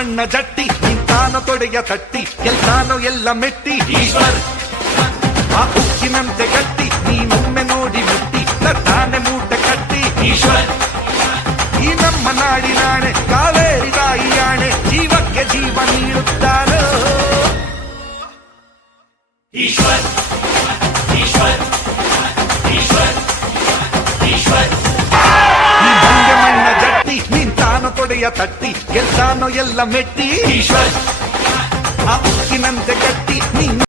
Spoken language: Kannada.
ಮಣ್ಣ ಜಟ್ಟಿ ನಿಂತಾನೋ ತೊಡೆಯ ತಟ್ಟಿ ಗೆಲ್ತಾನೋ ಎಲ್ಲ ಮೆಟ್ಟಿ ಈಶ್ವರ್ ಆ ಉಕ್ಕಿನಂತೆ ಗಟ್ಟಿ ನೀನೊಮ್ಮೆ ನೋಡಿ ಮುಟ್ಟಿ ತರ್ತಾನೆ ಮೂಟೆ ಕಟ್ಟಿ ಈಶ್ವರ್ ಈ ನಮ್ಮ ನಾಡಿನಾಣೆ ಕಾವೇರಿ ತಾಯಿಯಾಣೆ ಜೀವಕ್ಕೆ ಜೀವ ನೀಡುತ್ತಾನೋ ಈಶ್ವರ್ ಈಶ್ವರ್ ಈಶ್ವರ್ ಈಶ್ವರ್ ಈ ಮಂಡ್ಯ ಮಣ್ಣ ಜಟ್ಟಿ ನಿಂತಾನೋ ತೊಡೆಯ ತಟ್ಟಿ ಗೆಲ್ತಾನೋ ಎಲ್ಲ ಮೆಟ್ಟಿ ಈಶ್ವರ್ ಆ ಉಕ್ಕಿನಂತೆ ಗಟ್ಟಿ ನೀನು